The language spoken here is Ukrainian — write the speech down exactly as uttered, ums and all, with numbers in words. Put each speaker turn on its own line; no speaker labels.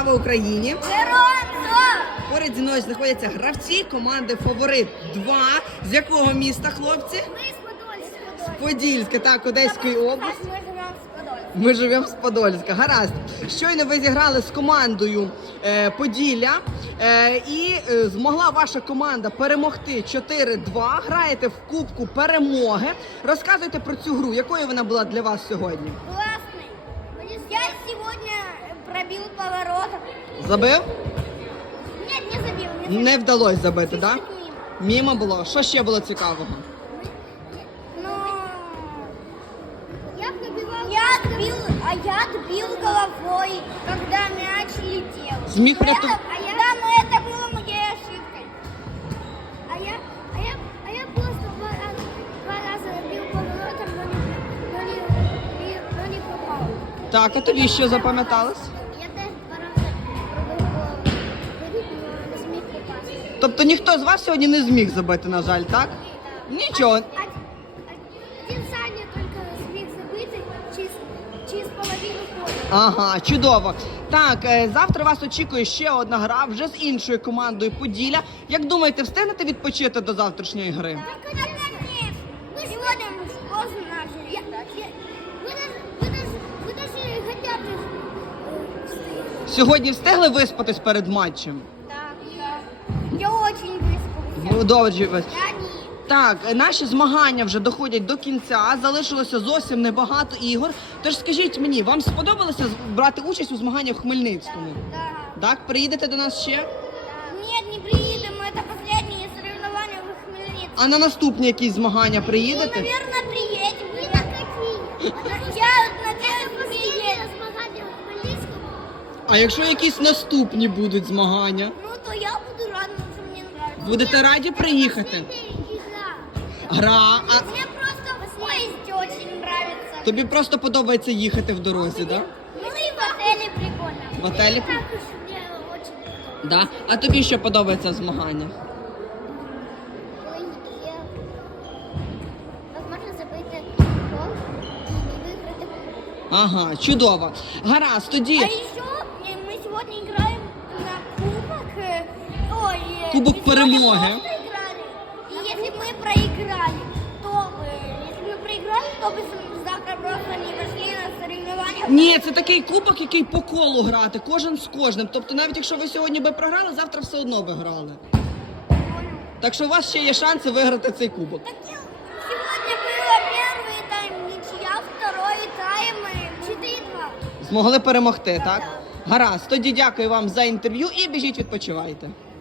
Слава Україні!
Героям!
Поряд зі мною знаходяться гравці команди «Фаворит два». З якого міста, хлопці?
Ми з Подольська.
З Подільська, так, Одеської області.
Ми живемо з Подольська.
Ми живемо з Подольська. Гаразд. Щойно ви зіграли з командою е, Поділля е, і е, змогла ваша команда перемогти чотири-два. Граєте в Кубку Перемоги. Розказуйте про цю гру. Якою вона була для вас сьогодні?
Классный. Я сегодня пробил поворотом.
Забив?
Нет, не забил. Не, забил.
Не вдалося забити, так?
Чуть-чуть
Да? Мімо було. Що ще було цікавого?
Но я отбивал. Я отбил, а я отбил головой, когда мяч летел.
Зміг
Но
вряту-
это- а я, да, но это было моей ошибкой. А я, а я, а я просто два раза, два раза бил поворотом, но не, но не, и- но не попал.
Так, а тобі що запам'яталось?
Я теж два рази пробив вибіг, але не зміг попасти.
Тобто ніхто з вас сьогодні не зміг забити, на жаль, так? Нічого.
Один Саня тільки зміг забити чи, чи з половини поля.
Ага, чудово. Так, е, завтра вас очікує ще одна гра, вже з іншою командою Поділля. Як думаєте, встигнете відпочити до завтрашньої гри?
Так, конечно. Мы сегодня поздно начали. Я, я, вы даже, вы даже, вы даже хотя бы э, встали.
Сьогодні встигли виспатись перед матчем?
Так, я, я очень выспался.
Ну, добре.
Я не.
Так, е, наші змагання вже доходять до кінця, залишилося зовсім небагато ігор. Тож скажіть мені, вам сподобалося з- брати участь у змаганнях в Хмельницькому?
Да.
Так, приїдете до нас ще?
Нет, не приедем, это последние соревнования в Хмельницком.
А на наступні якісь змагання
Ну,
приїдете?
наверное, приедем. Вы на какие? Я надеюсь, приедем. Змагання в Хмельницькому.
А якщо якісь наступні будуть змагання?
Ну, то я буду рада, что мне нравится.
Будете раді приїхати? Гра, а
Мне просто в поезде очень нравится.
тобі просто подобається їхати в дорозі, так?
Ну и в отеле прикольно.
В отеле?
Так уж мне очень прикольно.
Да? А тобі що подобається в змаганнях?
Ой, я... Возможно, забыть гол и выиграть.
Ага, чудово. Гаразд,
А
тоді
еще э, мы сегодня играем на кубок. э, Ой, э,
Кубок
мы сегодня
перемоги.
просто играли. И если мы проиграли, то э, если мы проиграли, то мы с- завтра просто не пошли на соревнования.
ні, це такий кубок, який по колу грати, кожен з кожним. Тобто навіть якщо ви сьогодні би програли, завтра все одно би грали. Так що у вас ще є шанси виграти цей кубок.
Так, э, сегодня было первый тайм ничья, второй тайм э, четыре-два.
Змогли перемогти, так? Гаразд, тоді дякую вам за інтерв'ю і біжіть відпочивайте.